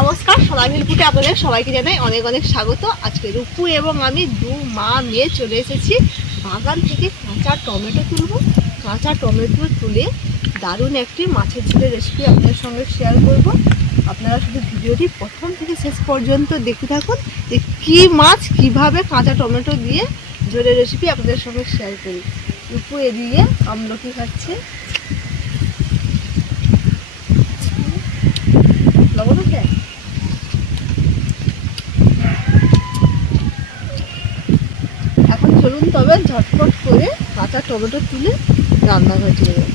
নমস্কার, সবাই মিলপুটে আপনাদের সবাইকে জানাই অনেক অনেক স্বাগত। আজকে রূপু এবং আমি দু মা মেয়ে চলে এসেছি। বাগান থেকে কাঁচা টমেটো তুলব। কাঁচা টমেটো তুলে দারুণ একটি মাছের ঝোলের রেসিপি আপনাদের সঙ্গে শেয়ার করব। আপনারা শুধু ভিডিওটি প্রথম থেকে শেষ পর্যন্ত দেখতে থাকুন যে কী মাছ, কীভাবে কাঁচা টমেটো দিয়ে ঝোলের রেসিপি আপনাদের সঙ্গে শেয়ার করি। রূপু এদিকে আমলকি খাচ্ছে লবণ আছে এখন চলুন তবে ঝটপট করে কাঁচা টমেটো তুলে রান্নাঘরে চলে যাব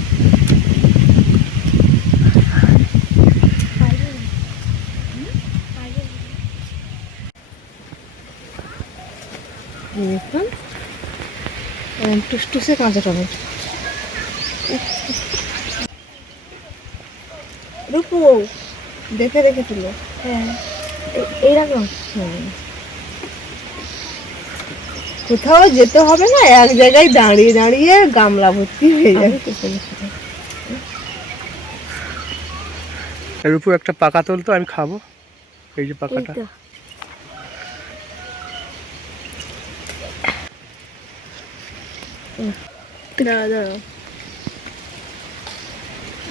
দেখুন টুসটুসে কাঁচা টমেটো। রূপু দেখে দেখে তুলো। হ্যাঁ এইরকম হুম কোথাও যেতে হবে না এক জায়গায় দাঁড়িয়ে দাঁড়িয়ে গামলা ভর্তি হয়ে যাবে। এর উপর একটা পাকা তোল তো আমি খাব। এই যে পাকাটা।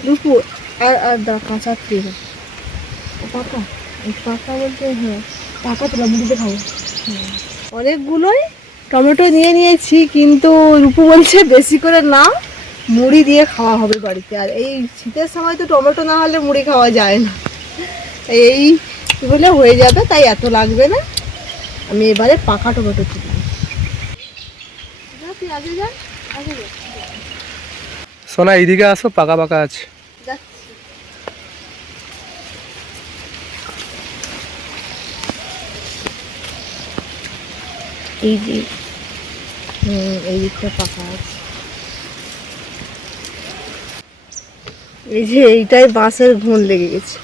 রূপু আর আর দা কাঁচা পাকা? পাকা। বলতে হ্যাঁ। পাকা খাব। অনেকগুলোই টমেটো নিয়ে নিয়েছি কিন্তু রূপু বলছে বেশি করে না মুড়ি দিয়ে খাওয়া হবে বাড়িতে। আর এই শীতের সময় তো টমেটো না হলে মুড়ি খাওয়া যায় না। এই হলে হয়ে যাবে তাই এত লাগবে না। আমি এবারে পাকা টমেটো তুলি। সোনা এইদিকে আসো পাকা পাকা আছে। এই যে হুম এই দিকটা পাকা আছে। এই যে এইটাই বাঁশের ঘুণ লেগে গেছে।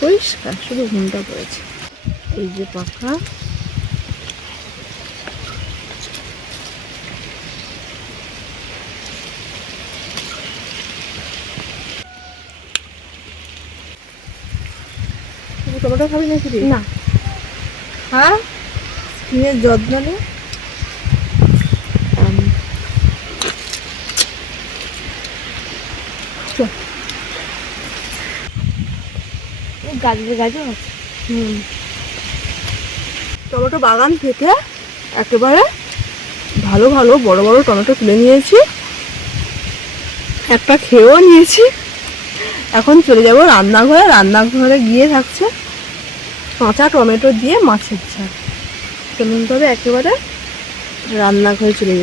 পরিষ্কার শুধু ঘুমটা পড়েছে। এই যে তুমি টমেটো খাবি নাকি না। হ্যাঁ? স্কিনের যত্ন নে। গাজরে গাজর হুম। টমেটো বাগান থেকে একেবারে ভালো ভালো বড় বড় টমেটো তুলে নিয়েছি। একটা খেয়েও নিয়েছি। এখন চলে যাব রান্নাঘরে। রান্নাঘরে গিয়ে থাকছে কাঁচা টমেটো দিয়ে মাছের ঝাল। চলুন তবে একেবারে রান্নাঘরে চলে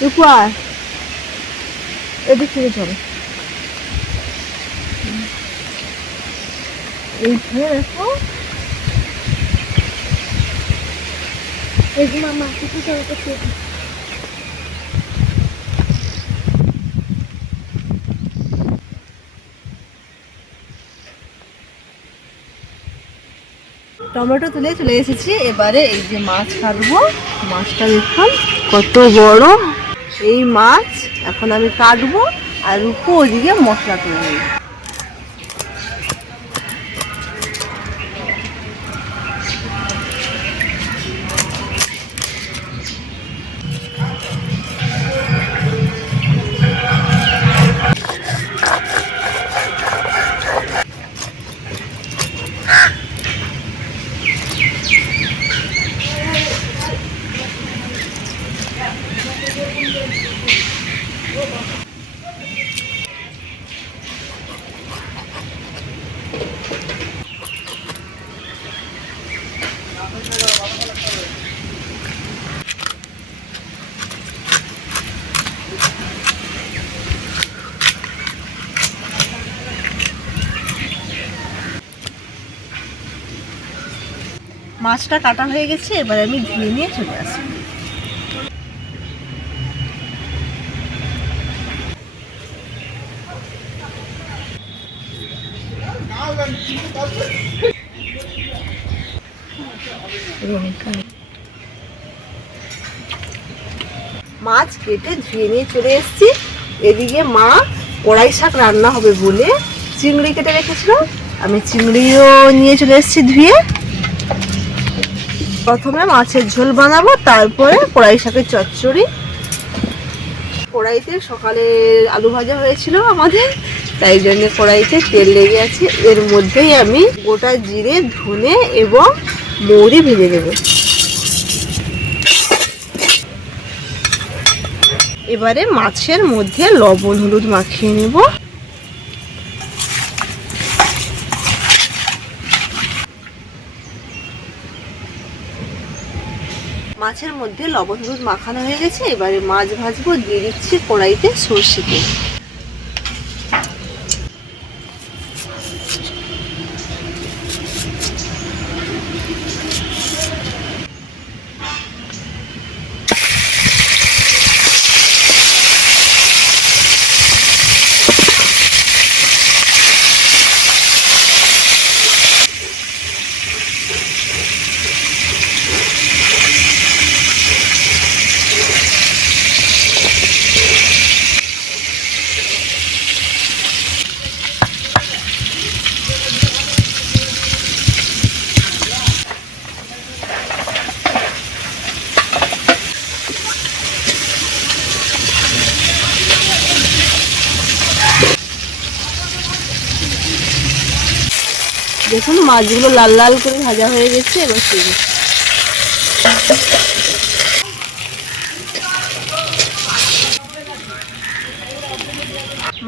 রূপু আয় এদিক থেকে চলো। টমেটো তুলে চলে এসেছি। এবারে এই যে মাছ কাটবো। মাছটা দেখুন, কত বড়। এই মাছ এখন আমি কাটবো আর রূপো ওদিকে মশলা করে নেব মাছটা কাটা হয়ে গেছে, এবারে আমি ধুয়ে নিয়ে চলে আসব। মাছ কেটে ধুয়ে নিয়ে চলে এসেছি। এদিকে মা কড়াই শাক রান্না হবে বলে চিংড়ি কেটে রেখেছিল। আমি চিংড়িও নিয়ে চলে এসেছি ধুয়ে। প্রথমে মাছের ঝোল বানাবো, তারপরে কড়াই শাকের চচ্চড়ি। কড়াইতে সকালে আলু ভাজা হয়েছিল আমাদের, তাই জন্য কড়াইতে তেল লেগে আছে। এর মধ্যেই আমি গোটা জিরে, ধনে এবং মৌরি ভেজে দেবো এবারে মাছের মধ্যে লবণ, হলুদ মাখিয়ে নেব। মাছের মধ্যে লবণ হলুদ মাখানো হয়ে গেছে। এবারে মাছ ভাজবো, দিয়ে দিচ্ছি কড়াইতে সর্ষে তেল। দেখুন, মাছগুলো লাল লাল করে ভাজা হয়ে গেছে, এবার তুলি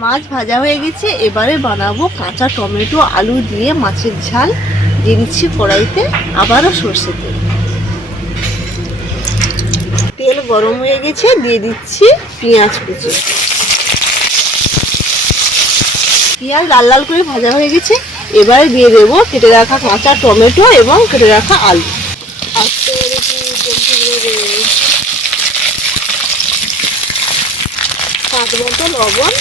মাছ ভাজা হয়ে গেছে, এবারে বানাবো কাঁচা টমেটো, আলু দিয়ে মাছের ঝাল। দিয়ে দিচ্ছি কড়াইতে, আবারও সর্ষে তেল। তেল গরম হয়ে গেছে, দিয়ে দিচ্ছি পেঁয়াজ কুচি। পেঁয়াজ লাল লাল করে ভাজা হয়ে গেছে এবারে দিয়ে দেবো কেটে রাখা কাঁচা টমেটো এবং কেটে রাখা আলু। স্বাদ মতো লবণ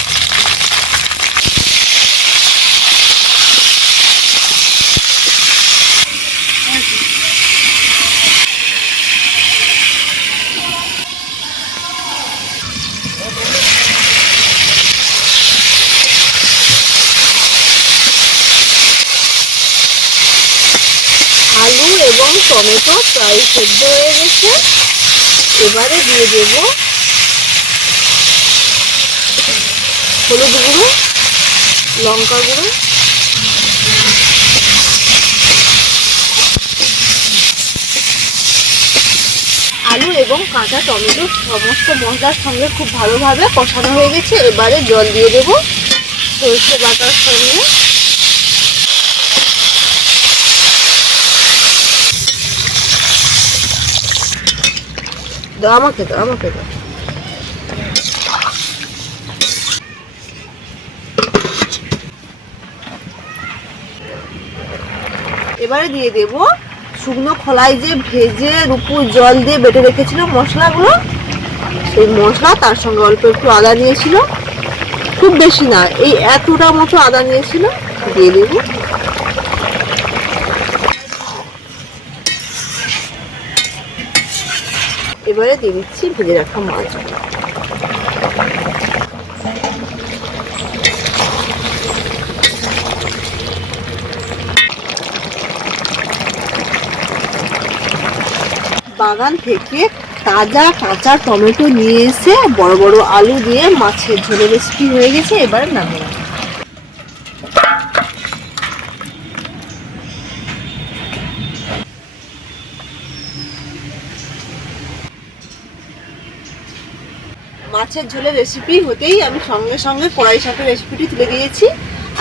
আলু এবং টমেটো প্রায় সেদ্ধ হয়ে গেছে। এবারে দিয়ে দেব হলুদ গুঁড়ো, লঙ্কা গুঁড়ো। আলু এবং কাঁচা টমেটো সমস্ত মশলার সঙ্গে খুব ভালোভাবে কষানো হয়ে গেছে। এবারে জল দিয়ে দেবো সরষে বাটার সঙ্গে। দাও, আমাকে দাও আমাকে দাও। এবারে দিয়ে দেব শুকনো খোলায় যে ভেজে রুপুর জল দিয়ে বেটে রেখেছিল মশলাগুলো, সেই মশলা তার সঙ্গে অল্প একটু আদা নিয়েছিল। খুব বেশি না, এই এতটা মতো আদা নিয়েছিল, দিয়ে দেবো। এবারে দিয়ে দিচ্ছি ভেজে রাখা মাছগুলো বাগান থেকে তাজা, কাঁচা টমেটো নিয়ে এসে বড় বড় আলু দিয়ে মাছের ঝোলের রেসিপি হয়ে গেছে, এবারে নামিয়ে মাছের ঝোলের রেসিপি হতেই আমি সঙ্গে সঙ্গে কড়াই শাকের রেসিপিটি তুলে দিয়েছি।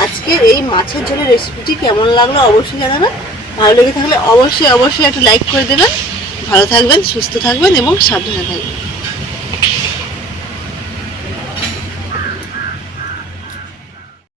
আজকের এই মাছের ঝোলের রেসিপিটি কেমন লাগল অবশ্যই জানাবেন। ভালো লেগে থাকলে অবশ্যই অবশ্যই একটা লাইক করে দেবেন। ভালো থাকবেন, সুস্থ থাকবেন এবং সাবধানে থাকবেন।